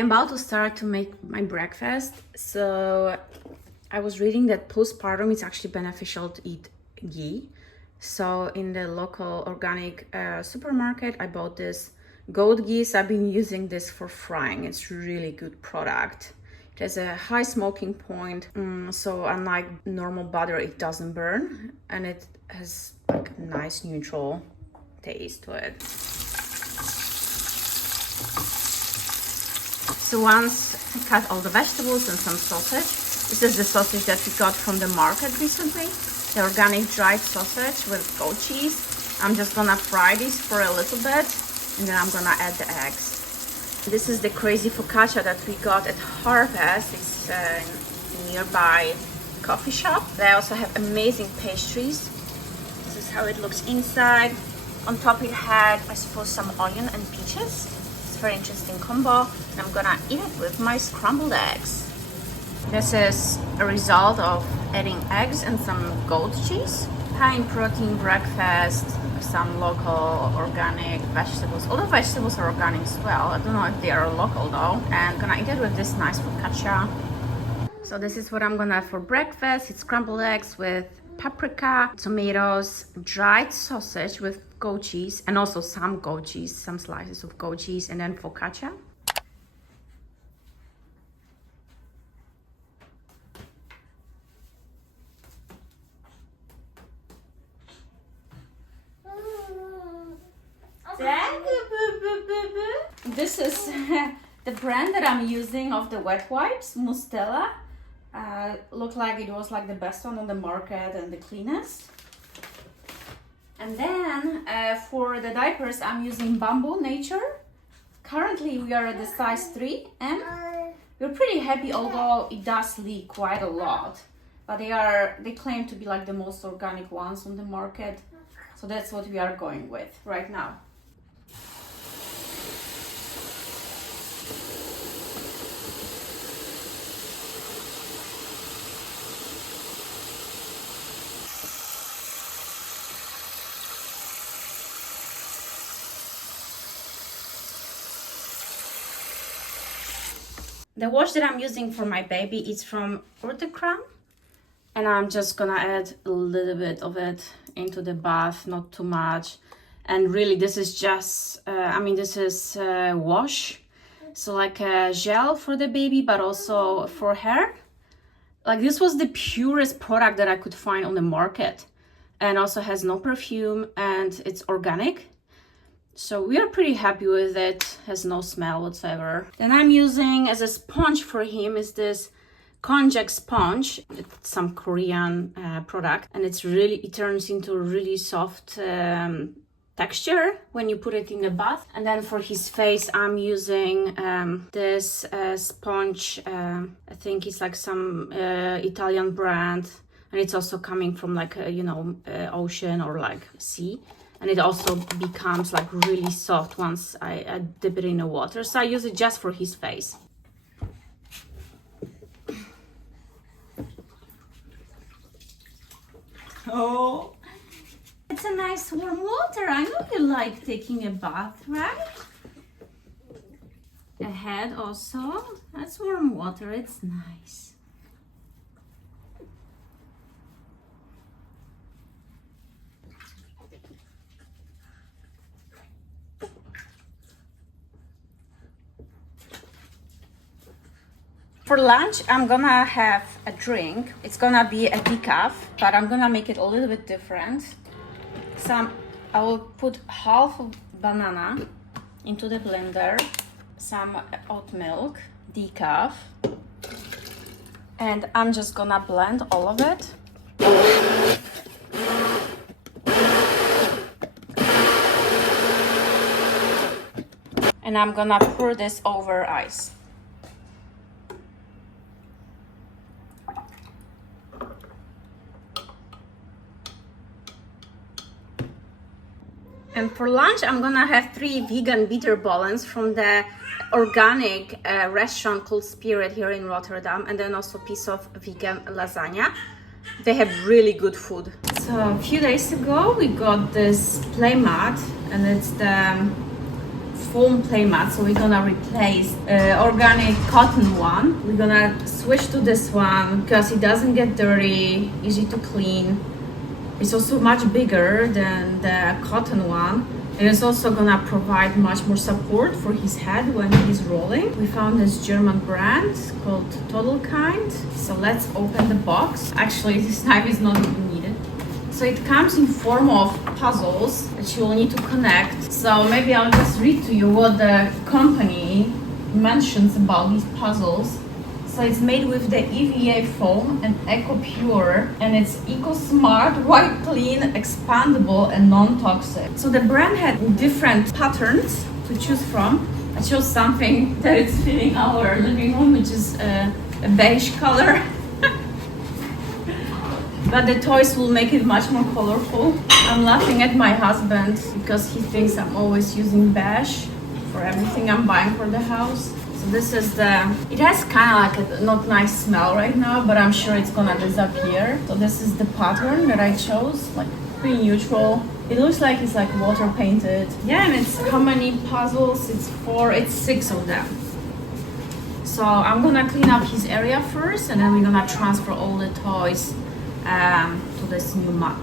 About to start to make my breakfast, so I was reading that postpartum it's actually beneficial to eat ghee. So in the local organic supermarket I bought this goat ghee. So I've been using this for frying. It's really good product. It has a high smoking point, so unlike normal butter it doesn't burn, and it has like a nice neutral taste to it. So once I cut all the vegetables and some sausage, this is the sausage that we got from the market recently, the organic dried sausage with goat cheese. I'm just gonna fry this for a little bit, and then I'm gonna add the eggs. This is the crazy focaccia that we got at Harvest. It's a nearby coffee shop. They also have amazing pastries. This is how it looks inside. On top it had, I suppose, some onion and peaches. Very interesting combo, and I'm gonna eat it with my scrambled eggs. This is a result of adding eggs and some goat cheese. High in protein breakfast, some local organic vegetables. All the vegetables are organic as well. I don't know if they are local though. And I'm gonna eat it with this nice focaccia. So this is what I'm gonna have for breakfast. It's scrambled eggs with paprika, tomatoes, dried sausage with goat cheese, and also some goat cheese, some slices of goat cheese, and then focaccia. This is the brand that I'm using of the wet wipes, Mustela. Looked like it was like the best one on the market and the cleanest. And then for the diapers I'm using Bamboo Nature. Currently we are at the size 3 and we're pretty happy, although it does leak quite a lot. But they claim to be like the most organic ones on the market. So that's what we are going with right now. The wash that I'm using for my baby is from Urtekram, and I'm just gonna add a little bit of it into the bath, not too much. And really this is just, this is wash, so like a gel for the baby, but also for hair. Like this was the purest product that I could find on the market, and also has no perfume and it's organic. So we are pretty happy with it, has no smell whatsoever. Then I'm using as a sponge for him is this konjac sponge. It's some Korean product, and it turns into a really soft texture when you put it in the bath. And then for his face I'm using this sponge, I think it's like some Italian brand, and it's also coming from like a, ocean or like sea. And it also becomes like really soft once I dip it in the water. So I use it just for his face. Oh, it's a nice warm water. I know you like taking a bath, right? A head also. That's warm water. It's nice. For lunch, I'm gonna have a drink. It's gonna be a decaf, but I'm gonna make it a little bit different. I will put half of banana into the blender, some oat milk, decaf, and I'm just gonna blend all of it. and I'm gonna pour this over ice. And for lunch, I'm gonna have 3 vegan bitter bolognese from the organic restaurant called Spirit here in Rotterdam, and then also a piece of vegan lasagna. They have really good food. So a few days ago, we got this playmat, and it's the foam playmat. So we're gonna replace organic cotton one. We're gonna switch to this one because it doesn't get dirty, easy to clean. It's also much bigger than the cotton one. And it's also gonna provide much more support for his head when he's rolling. We found this German brand called Total Kind. So let's open the box. Actually, this knife is not even needed. So it comes in form of puzzles that you will need to connect. So maybe I'll just read to you what the company mentions about these puzzles. So it's made with the EVA foam and Eco Pure, and it's Eco Smart, White Clean, Expandable, and non-toxic. So the brand had different patterns to choose from. I chose something that is fitting our living room, which is a beige color. But the toys will make it much more colorful. I'm laughing at my husband because he thinks I'm always using beige for everything I'm buying for the house. So this is it has kind of like a not nice smell right now, but I'm sure it's gonna disappear. So this is the pattern that I chose, like pretty neutral. It looks like it's like water painted. Yeah, and it's how many puzzles? It's 6 of them. So I'm gonna clean up his area first, and then we're gonna transfer all the toys to this new mat.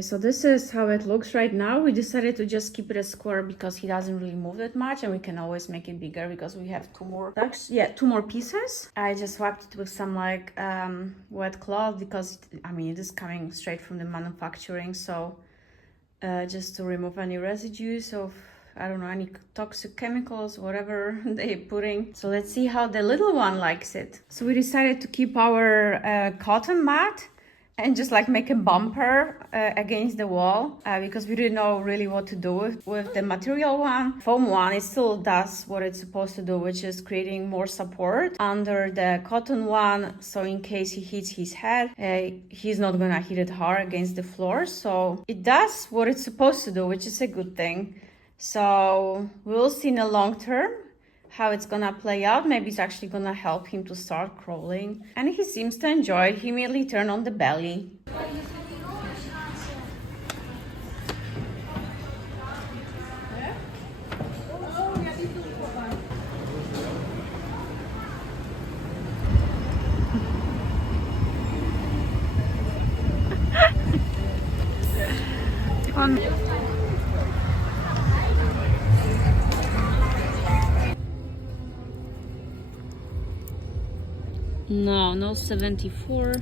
So this is how it looks right now. We decided to just keep it a square because he doesn't really move that much, and we can always make it bigger because we have 2 more ducks. Yeah, 2 more pieces. I just wiped it with some like wet cloth because it is coming straight from the manufacturing. So just to remove any residues of, I don't know, any toxic chemicals, whatever they're putting. So let's see how the little one likes it. So we decided to keep our cotton mat and just like make a bumper against the wall because we didn't know really what to do with the material one. Foam one, it still does what it's supposed to do, which is creating more support under the cotton one. So in case he hits his head, he's not gonna hit it hard against the floor. So it does what it's supposed to do, which is a good thing. So we'll see in the long term how it's gonna play out. Maybe it's actually gonna help him to start crawling, and he seems to enjoy it. He immediately turned on the belly. No 74.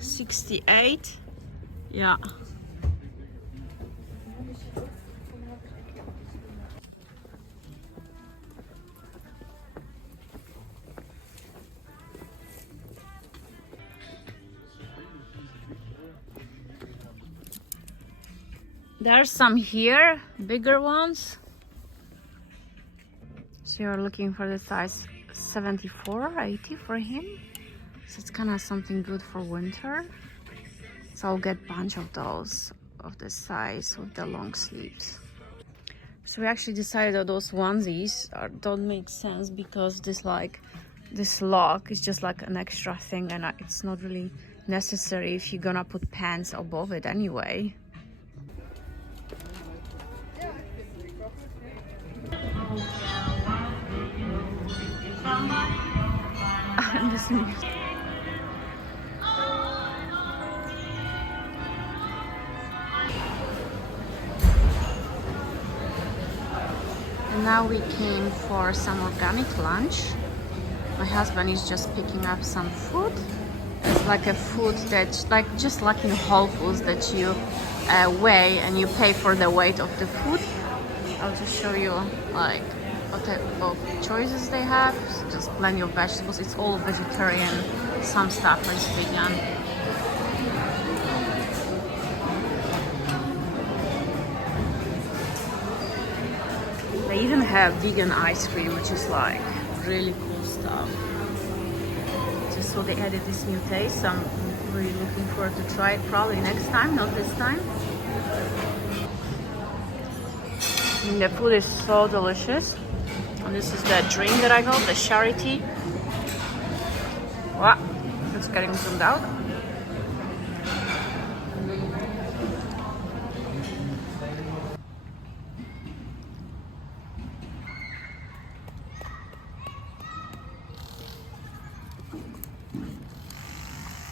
$68. Yeah. There's some here, bigger ones. So you're looking for the size 74, 80 for him. So it's kind of something good for winter. So I'll get a bunch of those of this size with the long sleeves. So we actually decided that those onesies don't make sense because this lock is just like an extra thing, and it's not really necessary if you're gonna put pants above it anyway. And now we came for some organic lunch. My husband is just picking up some food. It's like a food that, like just like in Whole Foods, that you weigh and you pay for the weight of the food. I'll just show you like what type of choices they have. So just plenty of vegetables. It's all vegetarian. Some stuff is vegan. They even have vegan ice cream, which is like really cool stuff. Just so they added this new taste. I'm really looking forward to try it probably next time, not this time. And the food is so delicious. And this is the drink that I got, the sherry tea. Wow, it's getting zoomed out.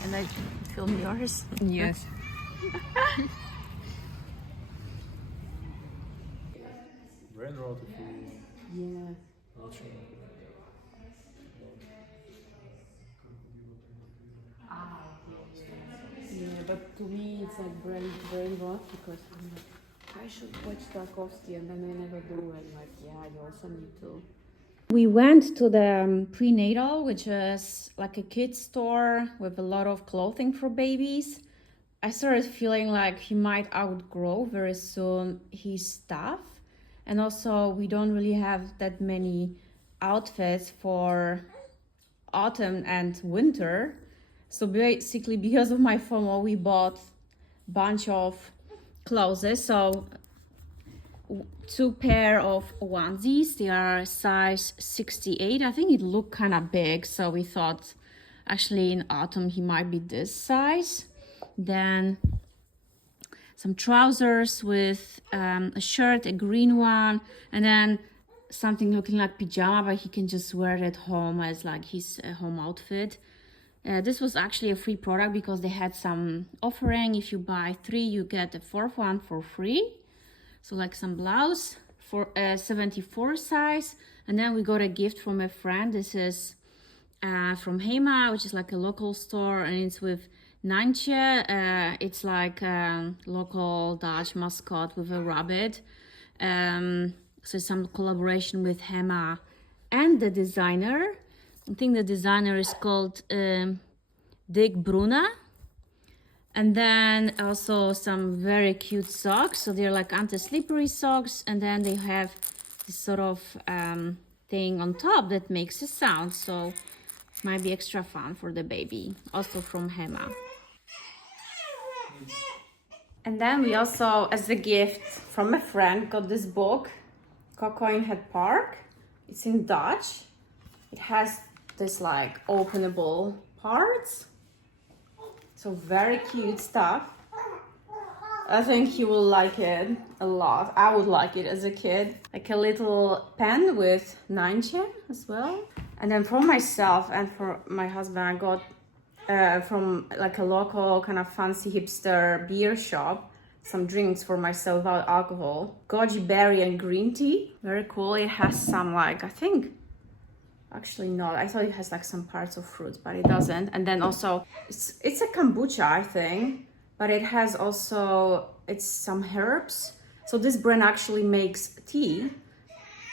And I film yours? Yes. Rainwater for Yeah. Yeah, but to me it's like brain rot because I'm like, I should watch Tarkovsky and then I never do, and like, yeah, you also need to. We went to the prenatal, which is like a kids store with a lot of clothing for babies. I started feeling like he might outgrow very soon his stuff. And also we don't really have that many outfits for autumn and winter. So basically, because of my FOMO, we bought a bunch of clothes. So 2 pair of onesies. They are size 68. I think it looked kind of big, so we thought actually in autumn he might be this size. Then some trousers with a shirt, a green one, and then something looking like pajama, but he can just wear it at home as like his home outfit. This was actually a free product because they had some offering. If you buy 3, you get a 4th one for free. So like some blouse for a 74 size. And then we got a gift from a friend. This is from Hema, which is like a local store, and it's with Nantje. It's like a local Dutch mascot with a rabbit. So some collaboration with Hema and the designer. I think the designer is called Dick Bruna. And then also some very cute socks. So they're like anti-slippery socks. And then they have this sort of thing on top that makes a sound. So it might be extra fun for the baby. Also from Hema. And then we also, as a gift from a friend, got this book, Coco in Head Park. It's in Dutch. It has this like openable parts. So very cute stuff. I think he will like it a lot. I would like it as a kid. Like a little pen with Nantje as well. And then for myself and for my husband, I got from like a local kind of fancy hipster beer shop some drinks for myself without alcohol. Goji berry and green tea. Very cool. It has some like, I think, actually not. I thought it has like some parts of fruits, but it doesn't. And then also it's a kombucha, I think, but it has also, it's some herbs. So this brand actually makes tea.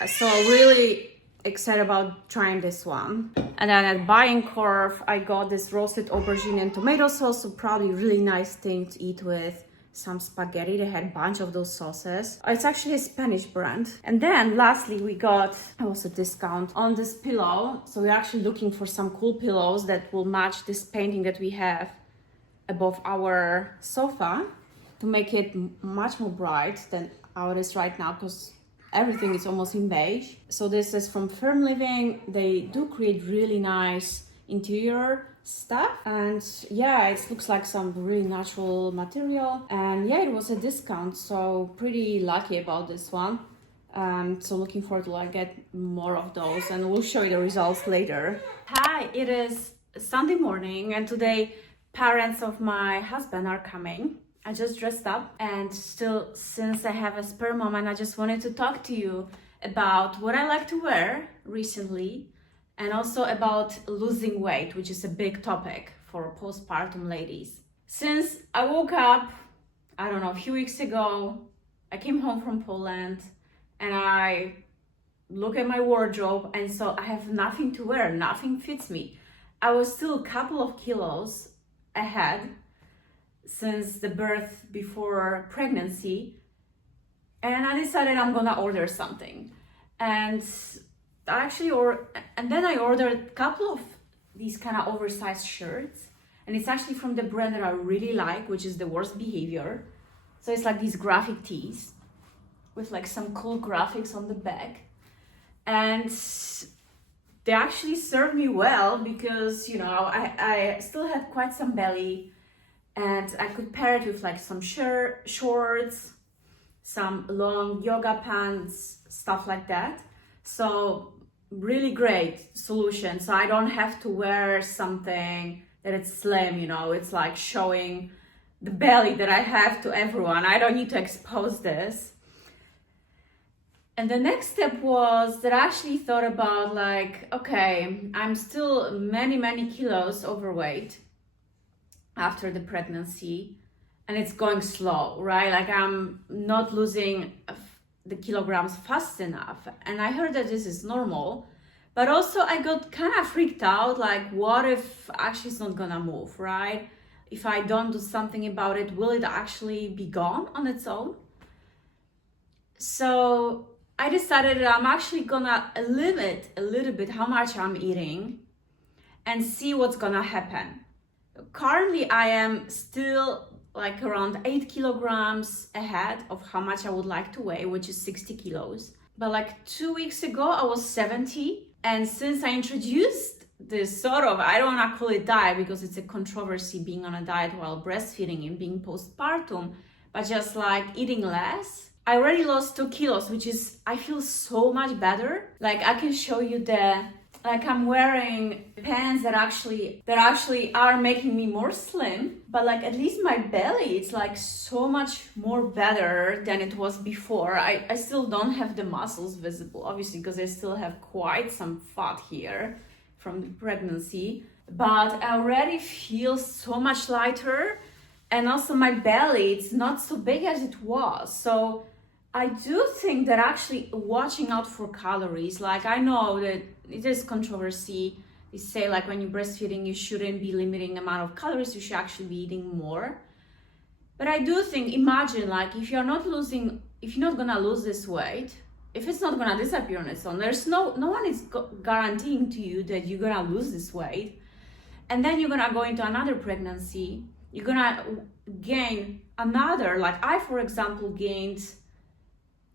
So really excited about trying this one. And then at Bijenkorf, I got this roasted aubergine and tomato sauce. So probably really nice thing to eat with some spaghetti. They had a bunch of those sauces. It's actually a Spanish brand. And then lastly, we got also a discount on this pillow. So we're actually looking for some cool pillows that will match this painting that we have above our sofa to make it much more bright than how it is right now, because everything is almost in beige. So this is from Firm Living. They do create really nice interior stuff, and yeah, it looks like some really natural material, and yeah, it was a discount, so pretty lucky about this one. So looking forward to like get more of those, and we'll show you the results later. Hi, it is Sunday morning, and today parents of my husband are coming. I just dressed up, and still, since I have a spare moment, I just wanted to talk to you about what I like to wear recently, and also about losing weight, which is a big topic for postpartum ladies. Since I woke up, I don't know, a few weeks ago, I came home from Poland, and I look at my wardrobe, and so I have nothing to wear, nothing fits me. I was still a couple of kilos ahead since the birth before pregnancy, and I decided I'm gonna order something. And then I ordered a couple of these kind of oversized shirts, and it's actually from the brand that I really like, which is The Worst Behavior. So it's like these graphic tees with like some cool graphics on the back, and they actually served me well because, you know, I still had quite some belly, and I could pair it with like some shorts, some long yoga pants, stuff like that. So really great solution. So I don't have to wear something that it's slim, you know, it's like showing the belly that I have to everyone. I don't need to expose this. And the next step was that I actually thought about like, okay, I'm still many kilos overweight after the pregnancy, and it's going slow, right? Like I'm not losing the kilograms fast enough. And I heard that this is normal, but also I got kind of freaked out, like what if actually it's not gonna move, right? If I don't do something about it, will it actually be gone on its own? So I decided that I'm actually gonna limit a little bit how much I'm eating and see what's gonna happen. Currently, I am still like around 8 kilograms ahead of how much I would like to weigh, which is 60 kilos. But like 2 weeks ago, I was 70. And since I introduced this sort of, I don't want to call it diet because it's a controversy being on a diet while breastfeeding and being postpartum, but just like eating less, I already lost 2 kilos, which is, I feel so much better. Like I can show you like I'm wearing pants that actually are making me more slim, but like at least my belly, it's like so much more better than it was before. I still don't have the muscles visible, obviously, because I still have quite some fat here from the pregnancy, but I already feel so much lighter, and also my belly, it's not so big as it was. So I do think that actually watching out for calories, like I know that it is controversy. They say like when you're breastfeeding, you shouldn't be limiting the amount of calories, you should actually be eating more. But I do think, imagine like if you're not gonna lose this weight, if it's not gonna disappear on its own, there's no one is guaranteeing to you that you're gonna lose this weight. And then you're gonna go into another pregnancy, you're gonna gain another, like I, for example, gained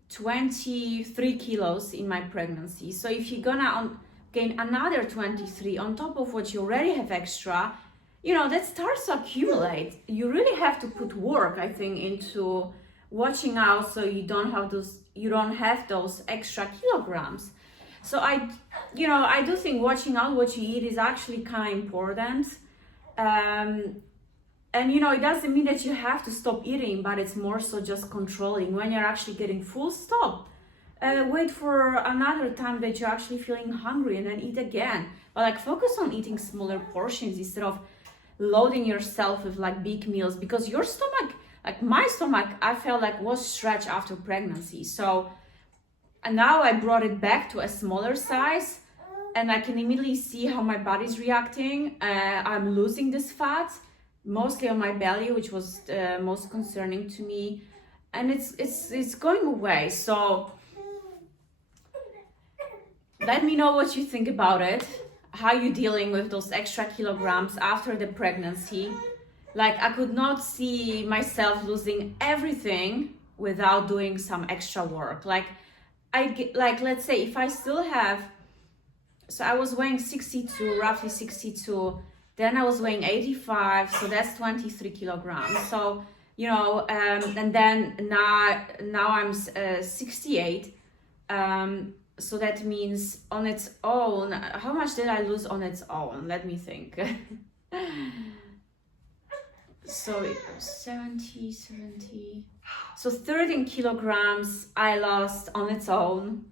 23 kilos in my pregnancy. So if you're gonna gain another 23 on top of what you already have extra, you know, that starts to accumulate. You really have to put work, I think, into watching out so you don't have those extra kilograms. So I do think watching out what you eat is actually kind of important. And you know, it doesn't mean that you have to stop eating, but it's more so just controlling. When you're actually getting full, stop. Wait for another time that you're actually feeling hungry and then eat again. But like focus on eating smaller portions instead of loading yourself with like big meals, because your stomach, like my stomach, I felt like was stretched after pregnancy. So and now I brought it back to a smaller size, and I can immediately see how my body's reacting. I'm losing this fat, mostly on my belly, which was most concerning to me, and it's going away. So let me know what you think about it, how you dealing with those extra kilograms after the pregnancy. Like I could not see myself losing everything without doing some extra work. Like let's say if I still have, so I was weighing 62, roughly 62. Then I was weighing 85, so that's 23 kilograms. So, you know, and then now I'm 68. So that means on its own, how much did I lose on its own? Let me think. So 70. So 13 kilograms I lost on its own,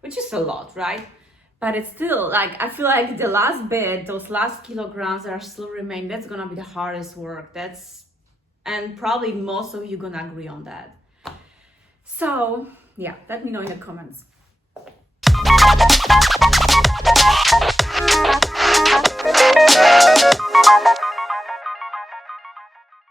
which is a lot, right? But it's still like, I feel like the last bit, those last kilograms are still remain. That's gonna be the hardest work. And probably most of you gonna agree on that. So yeah, let me know in the comments.